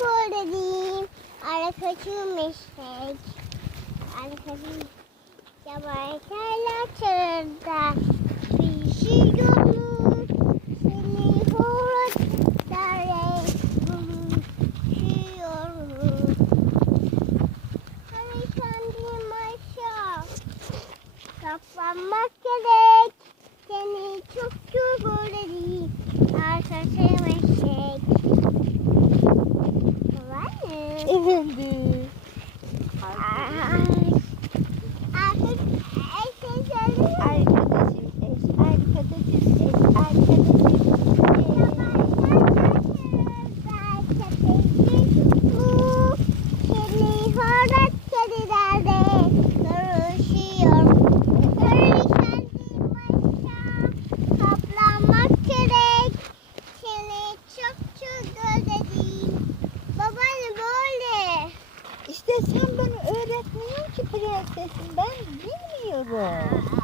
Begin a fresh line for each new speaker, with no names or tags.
özledim. Arkadaşım eşek. Arkadaşım yabarkarlar çağırda. Bir şey olur. Seni horat dare. Buluşuyoruz. Hani kendim aşağı. Kaplanmak gerek. Seni çok çok özledim. Arkadaşım eşek.
Efendim. Öğretmiyorsun ki prensesim. Ben bilmiyorum.